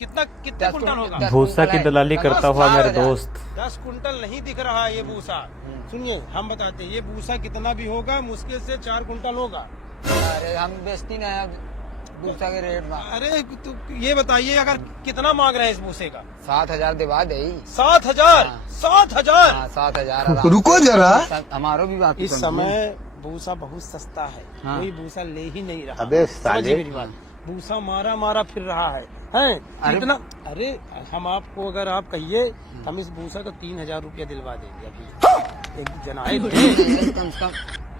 कितना कितने कुंटल होगा? भूसा की दलाली करता हुआ मेरे दोस्त 10 कुंटल नहीं दिख रहा है ये भूसा। सुनिए हम बताते हैं, ये भूसा कितना भी होगा मुश्किल से 4 कुंटल होगा। अरे हम बेचती नहीं है भूसा के रेट में। अरे तो ये बताइए अगर कितना मांग रहे हैं इस भूसे का? 7,000 दिवा दे। 7,000? 7,000? 7,000। रुको जरा, हमारो भी बात इस समय भूसा बहुत सस्ता है। हाँ। कोई भूसा ले ही नहीं रहा। अबे समझिए साले। मेरी बात, भूसा मारा मारा फिर रहा है। हैं इतना? अरे हम आपको अगर आप कहिए हम इस भूसा का 3,000 रुपया दिलवा देंगे। अभी एक जना आए थे, कम से कम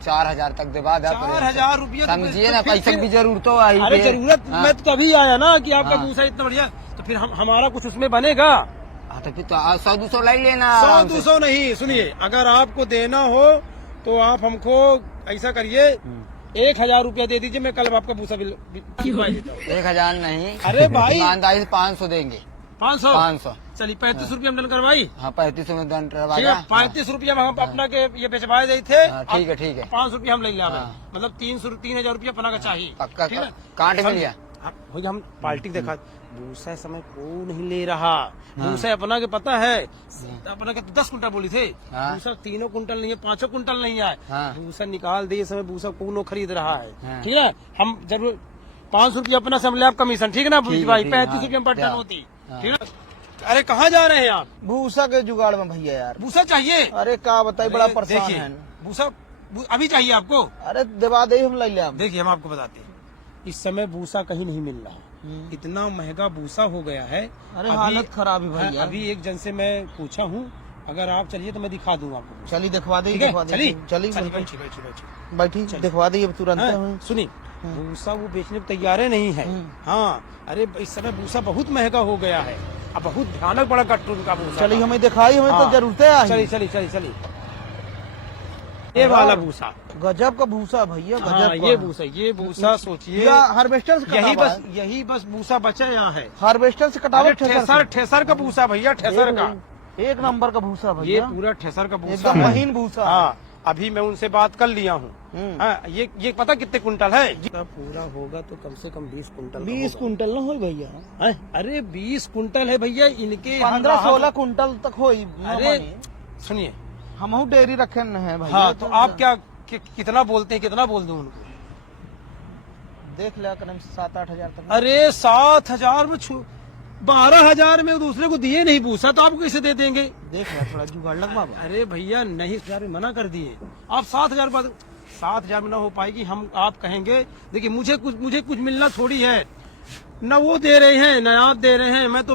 4,000 तक दिवा दे। 4,000 रुपया तो समझिए ना, फिर- पैसे की जरूरत तो आई। अरे जरूरत हाँ। मैं तो तभी आया ना कि आपका हाँ। भूसा इतना बढ़िया, तो फिर हमारा कुछ उसमें बनेगा। हाँ तो फिर तो 100-200 ले लेना। 100-200 नहीं, सुनिए अगर आपको देना हो तो आप हमको ऐसा करिए 1,000 रुपया दे दीजिए, मैं कल आपका भूसा बिल भिजवा देता हूँ। 1,000 नहीं। अरे भाई ईमानदारी से 500 देंगे। 500? 500। चलिए 35 रुपया हम डन करवाई। हाँ 3500 में दंड ठीक है, 35 रुपया हम अपना के ये बेचवाए गए थे। ठीक है ठीक है। 500 रुपया हम ले लिया। हाँ। मतलब 3,000 रुपया अपना का चाहिए। पक्का ठीक है? कांट मिल गया। भैया हम पार्टी देखा, भूसा इस समय को नहीं ले रहा। भूसा अपना के पता है, अपना के 10 कुंटल बोली थे। हाँ। भूसा 3 कुंटल नहीं है, 5 कुंटल नहीं है। हाँ। भूसा निकाल दे, इस समय भूसा कौन खरीद रहा है। हाँ। ठीक है, हम जरूर 500 रुपया अपना से हम ले आप कमीशन। ठीक है ना ठीक है, भाई? ठीक है, 35 रुपया पर टन हाँ। होती। हाँ। ठीक है। अरे कहाँ जा रहे हैं आप? भूसा के जुगाड़ में भैया यार। भूसा चाहिए? अरे का बताई, बड़ा अरे परेशान देखिए, है। भूसा अभी चाहिए आपको? अरे दिवा दे, हम ले लिया। देखिए हम आपको बताते हैं, इस समय भूसा कहीं नहीं मिल रहा। इतना महंगा भूसा हो गया है। अरे हालत खराब है भैया। अभी एक जन से मैं पूछा हूँ, अगर आप चलिए तो मैं दिखा दूंगा आपको। चलिए दिखवा दे, ठीक है, दिखवा दे। चलिए चलिए चलिए, बिल्कुल। बैठिए बैठिए बैठिए। बैठी दिखवा दे तुरंत। हाँ, सुनिए भूसा वो बेचने को तैयार नहीं है। हाँ अरे इस समय भूसा बहुत महंगा हो गया है। अब बहुत भयानक बड़ा कट्टू का भूसा। चलिए हमें दिखाई, हमें तो हाँ। जरूरत है। चलिए चलिए चलिए चलिए, ये वाला भूसा। गजब का भूसा भैया, हाँ गजब ये का। भूसा, ये भूसा सोचिए हार्वेस्टर से यही कटा हुआ बस है। यही बस भूसा बचा यहाँ है। हार्वेस्टर से कटावा, अरे ठेसर ठेसर का भूसा भैया, ठेसर का। एक नंबर का भूसा ये भैया, पूरा ठेसर का भूसा एकदम है। महीन भूसा। हाँ अभी मैं उनसे बात कर लिया हूँ। हम्म। हाँ, ये पता कितने कुंटल है? पूरा होगा तो कम से कम 20 कुंटल। 20 कुंटल न हो भैया। है? अरे 20 कुंटल है भैया, इनके यहाँ 15-16 कुंटल तक हो। अरे सुनिए, हम डेयरी रखे न है भैया। हाँ तो आप क्या कितना बोलते हैं? कितना बोल दूं उनको? देख लिया करें 7-8 हजार तक। अरे 7,000 में 12,000 में दूसरे को दिए नहीं भूसा, तो आपको कैसे दे देंगे? देख लिया, थोड़ा जुगाड़ लग बाबा। अरे भैया नहीं, 1,000 में मना कर दिए। आप 7,000 बाद 7,000 में ना हो पाएगी। हम आप कहेंगे देखिए मुझे कुछ मिलना थोड़ी है, न वो दे रहे हैं न आप दे रहे हैं। मैं तो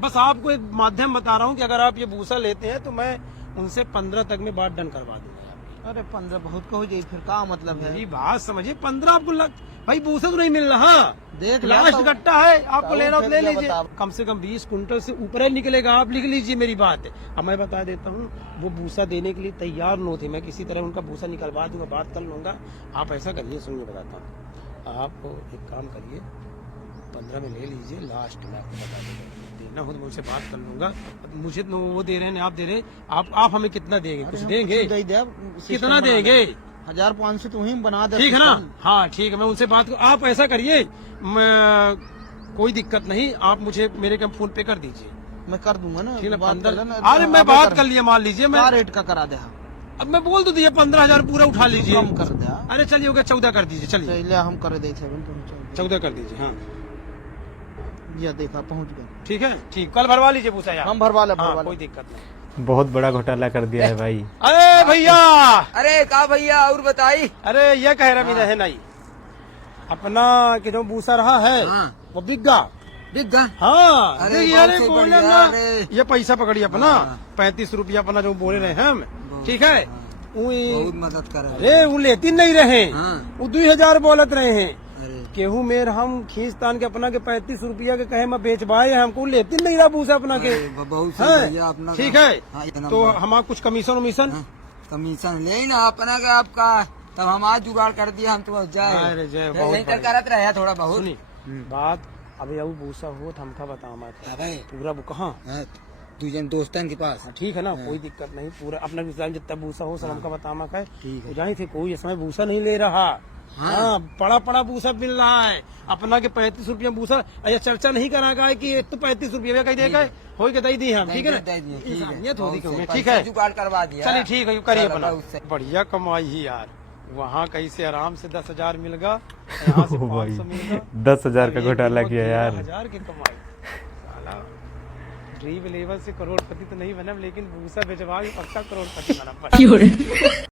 बस आपको एक माध्यम बता रहा हूँ कि अगर आप ये भूसा लेते हैं तो मैं उनसे 15 तक में बात डन करवा दूंगा। अरे 15 बहुत का हो जाए, फिर का मतलब है। मेरी बात समझिए, 15 आपको भाई भूसा तो नहीं मिल रहा। देख लास्ट तो- गट्टा है, आपको तो लेना तो फिर ले क्या लीजिए। बता- कम से कम 20 कुंटल से ऊपर ही निकलेगा। आप लिख लीजिए मेरी बात। अब मैं बता देता हूँ, वो भूसा देने के लिए तैयार न थे। मैं किसी तरह उनका भूसा निकलवा दूंगा, बात कर लूंगा। आप ऐसा करिए, सुनिए बताता हूँ। आप एक काम करिए, 15 में ले लीजिए, लास्ट में आपको बता दूंगा। देना हो तो मैं उनसे बात कर लूंगा। अब मुझे तो वो दे रहे हैं, आप दे रहे हैं। आप हमें कितना देंगे? कुछ देंगे? कितना देंगे? 1,500 तू ही बना दे। ठीक है ना? हाँ ठीक है, मैं उनसे बात आप ऐसा करिए, कोई दिक्कत नहीं, आप मुझे मेरे कम फोन पे कर दीजिए। मैं कर दूंगा ना। ठीक है, बात कर 15। लेना। अरे मैं बात कर लिया, मान लीजिए मैं क्या रेट का करा दे? अब मैं बोल तो दिया 15,000 पूरा उठा लीजिए। कम कर दे। अरे चलिए हो गया, 14 कर दीजिए। चलिए चलिए हम कर दे 14 कर दीजिए। हाँ या देखा पहुंच गए। ठीक है, ठीक, कल भरवा लीजिए भूसा यार। हम भरवा ले, हाँ, भरवा कोई ले। दिक्कत नहीं। बहुत बड़ा घोटाला कर दिया है भाई। अरे भैया, अरे का भैया और बताई। अरे ये कह रहा मेरा है नहीं, अपना कि जो भूसा रहा है हाँ। वो बिक दिखा। हाँ अरे देखिए, बहुत अरे सही बोले बढ़िया, ना, अरे। ये पैसा पकड़िए अपना। हाँ। 35 रुपया अपना जो बोले रहे हैं हम। बहुत, ठीक है, बहुत मदद करे। अरे वो लेती नहीं रहे, हाँ। वो 2,000 बोलत रहे हैं। अरे केहू मेर हम खींच तान के अपना के 35 रुपया के कहे मैं बेचवाए, हमको लेती नहीं रहा भूसा अपना के। बहुत सही है? भैया अपना। ठीक है, हाँ, ये तो नंबर। हम कुछ कमीशन वमीशन। हाँ, कमीशन ले ना अपना का आपका, तब हम आज जुगाड़ कर दिया, हम तो जाए। अरे जय, बहुत नहीं बढ़िया। करत रहे थोड़ा बहुत। सुनी बात, अभी अब भूसा हो तो हमका बताओ मत भाई पूरा वो कहाँ। दूजन दोस्तन के पास। ठीक है ना, कोई दिक्कत नहीं। पूरा अपना विचार जितना भूसा हो सब हमका बतामा है। ठीक है। जाए थे, कोई इसमें भूसा नहीं ले रहा। हाँ पड़ा पड़ा भूसा मिल रहा है अपना के 35 रुपया भूसा। अच्छा चर्चा नहीं करा गया है कि एक तो 35 रुपया में कही देगा हो के दे दी हम, ठीक है ना, इंसानियत होती क्यों, ठीक है, जुगाड़ करवा दिया। चलिए ठीक है, करिए चलो, अपना। उससे। बढ़िया कमाई ही यार, वहाँ कहीं से आराम से 10,000 मिल गया, यहाँ से ओ भाई 500 मिल गया, 10,000 का घोटाला किया यार। 10,000 की कमाई साला। ड्रीम लेवल से करोड़पति तो नहीं बना लेकिन भूसा बेचवा के पक्का करोड़पति बना।